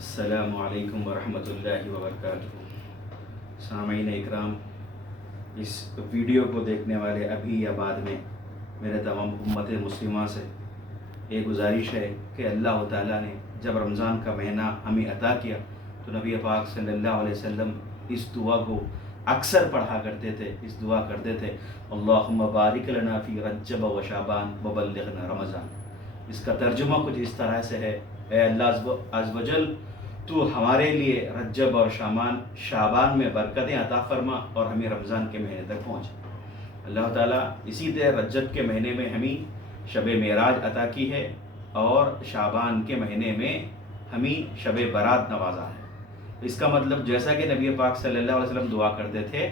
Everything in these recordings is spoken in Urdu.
السلام علیکم ورحمۃ اللہ وبرکاتہ۔ سامعین اکرام، اس ویڈیو کو دیکھنے والے ابھی یا بعد میں میرے تمام امت مسلمہ سے یہ گزارش ہے کہ اللہ تعالیٰ نے جب رمضان کا مہینہ ہمیں عطا کیا تو نبی پاک صلی اللہ علیہ وسلم اس دعا کو اکثر پڑھا کرتے تھے، اس دعا کرتے تھے، اللہم بارک لنا فی رجب و شعبان وبلغنا رمضان۔ اس کا ترجمہ کچھ اس طرح سے ہے، اے اللہ عز و جل، تو ہمارے لیے رجب اور شعبان میں برکتیں عطا فرما اور ہمیں رمضان کے مہینے تک پہنچ۔ اللہ تعالیٰ اسی طرح رجب کے مہینے میں ہمیں شب معراج عطا کی ہے اور شعبان کے مہینے میں ہمیں شب برات نوازا ہے۔ اس کا مطلب جیسا کہ نبی پاک صلی اللہ علیہ وسلم دعا کرتے تھے،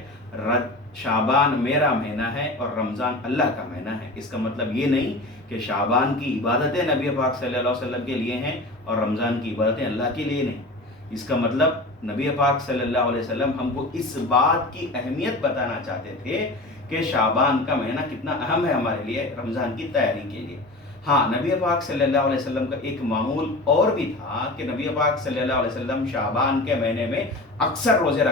شعبان میرا مہینہ ہے اور رمضان اللہ کا مہینہ ہے، اس کا مطلب یہ نہیں کہ شعبان کی عبادتیں نبی پاک صلی اللہ علیہ وسلم کے لیے ہیں اور رمضان کی عبادتیں اللہ کے لیے نہیں۔ اس کا مطلب نبی پاک صلی اللہ علیہ وسلم ہم کو اس بات کی اہمیت بتانا چاہتے تھے کہ شعبان کا مہینہ کتنا اہم ہے ہمارے لیے رمضان کی تیاری کے لیے۔ ہاں، نبی پاک صلی اللہ علیہ وسلم کا ایک معمول اور بھی تھا کہ نبی پاک صلی اللہ علیہ وسلم شعبان کے مہینے میں اکثر روزے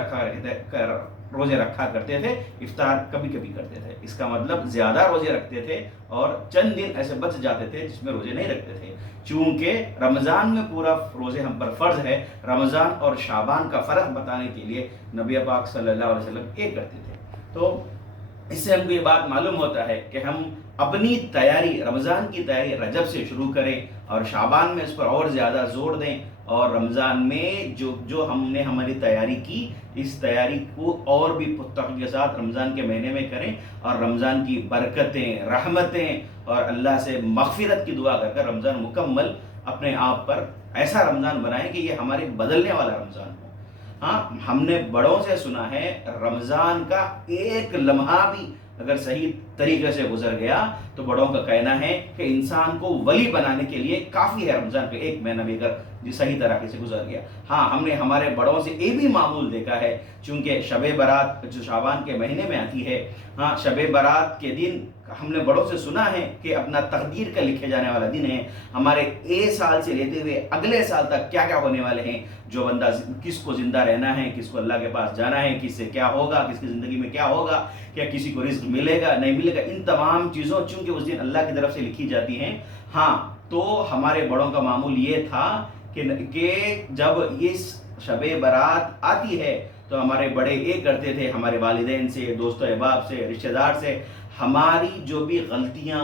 رکھا کرتے تھے، افطار کبھی کبھی کرتے تھے۔ اس کا مطلب زیادہ روزے رکھتے تھے اور چند دن ایسے بچ جاتے تھے جس میں روزے نہیں رکھتے تھے، چونکہ رمضان میں پورا روزے ہم پر فرض ہے۔ رمضان اور شعبان کا فرق بتانے کے لیے نبی پاک صلی اللہ علیہ وسلم یہ کرتے تھے۔ تو اس سے ہم کو یہ بات معلوم ہوتا ہے کہ ہم اپنی تیاری، رمضان کی تیاری رجب سے شروع کریں اور شعبان میں اس پر اور زیادہ زور دیں، اور رمضان میں جو ہم نے ہماری تیاری کی، اس تیاری کو اور بھی پختگی کے ساتھ رمضان کے مہینے میں کریں اور رمضان کی برکتیں، رحمتیں اور اللہ سے مغفرت کی دعا کر کر رمضان مکمل اپنے آپ پر ایسا رمضان بنائیں کہ یہ ہمارے بدلنے والا رمضان ہو۔ ہاں، ہم نے بڑوں سے سنا ہے رمضان کا ایک لمحہ بھی اگر صحیح طریقے سے گزر گیا تو بڑوں کا کہنا ہے کہ انسان کو ولی بنانے کے لیے کافی ہے رمضان کا ایک مہینہ بھی اگر صحیح طریقے سے گزر گیا۔ ہاں، ہم نے ہمارے بڑوں سے یہ بھی معمول دیکھا ہے، چونکہ شب برات جو شعبان کے مہینے میں آتی ہے، ہاں، شب برات کے دن ہم نے بڑوں سے سنا ہے کہ اپنا تقدیر کا لکھے جانے والا دن ہے، ہمارے ایک سال سے لیتے ہوئے اگلے سال تک کیا کیا ہونے والے ہیں، جو بندہ کس کو زندہ رہنا ہے، کس کو اللہ کے پاس جانا ہے، کس سے کیا ہوگا، کس کی زندگی میں کیا ہوگا، کیا کسی کو رزق ملے گا نہیں ملے گا، ان تمام چیزوں چونکہ اس دن اللہ کی طرف سے لکھی جاتی ہیں۔ ہاں، تو ہمارے بڑوں کا معمول یہ تھا کہ جب اس شب برات آتی ہے تو ہمارے بڑے یہ کرتے تھے، ہمارے والدین سے، دوست و احباب سے، رشتہ دار سے ہماری جو بھی غلطیاں،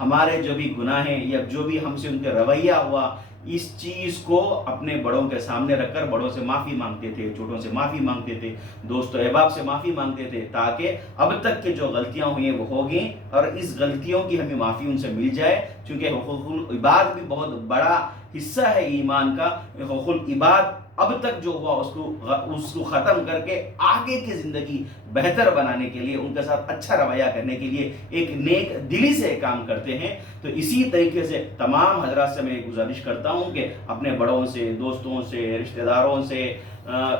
ہمارے جو بھی گناہیں یا جو بھی ہم سے ان کے رویہ ہوا، اس چیز کو اپنے بڑوں کے سامنے رکھ کر بڑوں سے معافی مانگتے تھے، چھوٹوں سے معافی مانگتے تھے، دوست و احباب سے معافی مانگتے تھے، تاکہ اب تک کے جو غلطیاں ہوئی ہیں وہ ہوگیں اور اس غلطیوں کی ہمیں معافی ان سے مل جائے، چونکہ حقوق العباد بھی بہت بڑا حصہ ہے ایمان کا۔ حقوق العباد اب تک جو ہوا اس کو ختم کر کے آگے کی زندگی بہتر بنانے کے لیے، ان کے ساتھ اچھا رویہ کرنے کے لیے ایک نیک دلی سے کام کرتے ہیں۔ تو اسی طریقے سے تمام حضرات سے میں گزارش کرتا ہوں کہ اپنے بڑوں سے، دوستوں سے، رشتہ داروں سے،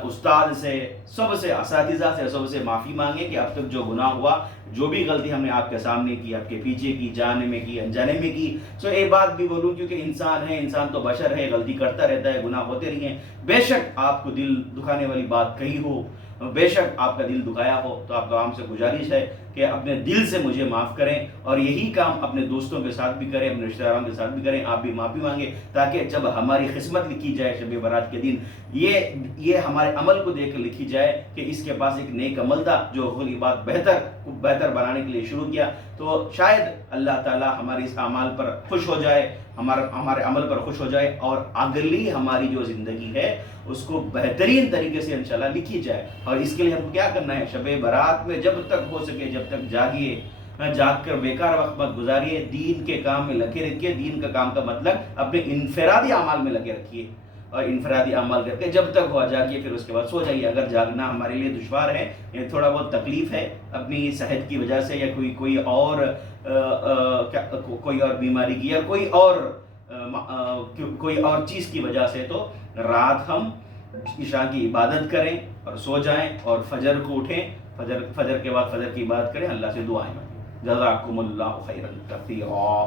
استاد سے، سب سے، اساتذہ سے، سب سے معافی مانگیں کہ اب تک جو گناہ ہوا، جو بھی غلطی ہم نے آپ کے سامنے کی، آپ کے پیچھے کی، جانے میں کی، انجانے میں کی، سو ایک بات بھی بولوں کیونکہ انسان ہے، انسان تو بشر ہے، غلطی کرتا رہتا ہے، گناہ ہوتے رہی ہیں۔ بے شک آپ کو دل دکھانے والی بات کہی ہو، بے شک آپ کا دل دکھایا ہو، تو آپ عوام سے گزارش ہے کہ اپنے دل سے مجھے معاف کریں اور یہی کام اپنے دوستوں کے ساتھ بھی کریں، اپنے رشتہ داروں کے ساتھ بھی کریں، آپ بھی معافی مانگیں، تاکہ جب ہماری قسمت لکھی جائے شب برات کے دن، یہ ہمارے عمل کو دیکھ کر لکھی جائے کہ اس کے پاس ایک نیک عمل تھا جو خلی بات بہتر بنانے کے لیے شروع کیا۔ تو شاید اللہ تعالیٰ ہمارے اس اعمال پر خوش ہو جائے، ہمارے عمل پر خوش ہو جائے اور اگلی ہماری جو زندگی ہے اس کو بہترین طریقے سے انشاءاللہ لکھی جائے۔ اور اس کے لیے ہم کو کیا کرنا ہے، شب برات میں جب تک ہو سکے جب تک جاگیے، جاگ کر بیکار وقت مت گزاریے، دین کے کام میں لگے رکھیے۔ دین کا کام کا مطلب اپنے انفرادی اعمال میں لگے رکھیے اور انفرادی اعمال کر کے جب تک ہوا جاگیے، پھر اس کے بعد سو جائیے۔ اگر جاگنا ہمارے لیے دشوار ہے، یہ تھوڑا بہت تکلیف ہے اپنی صحت کی وجہ سے یا کوئی اور بیماری کی یا کوئی اور چیز کی وجہ سے، تو رات ہم عشاء کی عبادت کریں اور سو جائیں اور فجر کو اٹھیں، فجر کے بعد فجر کی عبادت کریں، اللہ سے دعائیں مانگیں۔ جزاکم اللہ خیرا کثیرا۔